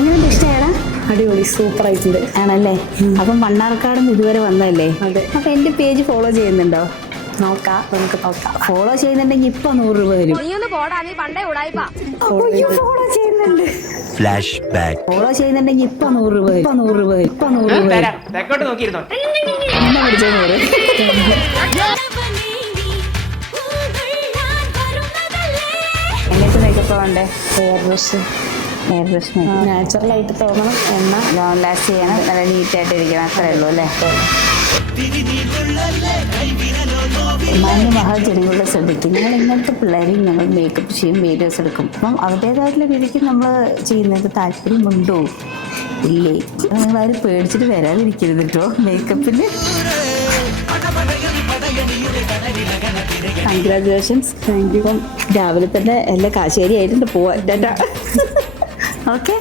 എങ്ങനെയുണ്ട്, ഇഷ്ടമായടാ? അടിപൊളി, സൂപ്പർ ആയിട്ടുണ്ട്. ആണല്ലേ? അപ്പം മണ്ണാർക്കാടും ഇതുവരെ വന്നതല്ലേ? അതെ. അപ്പൊ എന്റെ പേജ് ഫോളോ ചെയ്യുന്നുണ്ടോ? നോക്കാം, നമുക്ക് നോക്കാം. ഫോളോ ചെയ്യുന്നുണ്ടെങ്കിൽ ഇപ്പൊ 100 രൂപ വരും. ഫോളോ ചെയ്യുന്നുണ്ട്, ഫ്ലാഷ് ബാക്ക്. ഫോളോ ചെയ്യുന്നുണ്ടെങ്കിൽ ഇപ്പൊ 100 രൂപ വരും. 100 രൂപ വരും. 100 രൂപ വരും. എന്നാ പിടിച്ചോ 100. എങ്ങനത്തെ മേക്കപ്പ് വേണ്ടേ? Hair brush hair brush makeup നാച്ചുറലായിട്ട് തോന്നണം, എണ്ണ ലോങ് ലാസ്റ്റ് ചെയ്യണം, നല്ല നീറ്റായിട്ട് ഇരിക്കണം, അത്രേ ഉള്ളൂ അല്ലേ? മഹാജനങ്ങളുടെ ശ്രദ്ധിക്കും. ഞങ്ങൾ ഇങ്ങനത്തെ പിള്ളേരെയും ഞങ്ങൾ മേക്കപ്പ് ചെയ്യും, വീഡിയോസ് എടുക്കും. അപ്പം അവരുടേതായിട്ടുള്ള രീതിക്ക് നമ്മൾ ചെയ്യുന്നത് താല്പര്യമുണ്ടോ ഇല്ലേ? നിങ്ങളാരും പേടിച്ചിട്ട് വരാതിരിക്കരുത് കേട്ടോ മേക്കപ്പിന്. കൺഗ്രാജുലേഷൻസ്. Thank you. ഇപ്പം രാവിലെ തന്നെ എല്ലാ കാശേരി ആയിട്ടുണ്ട് പോവാൻ. ഓക്കെ.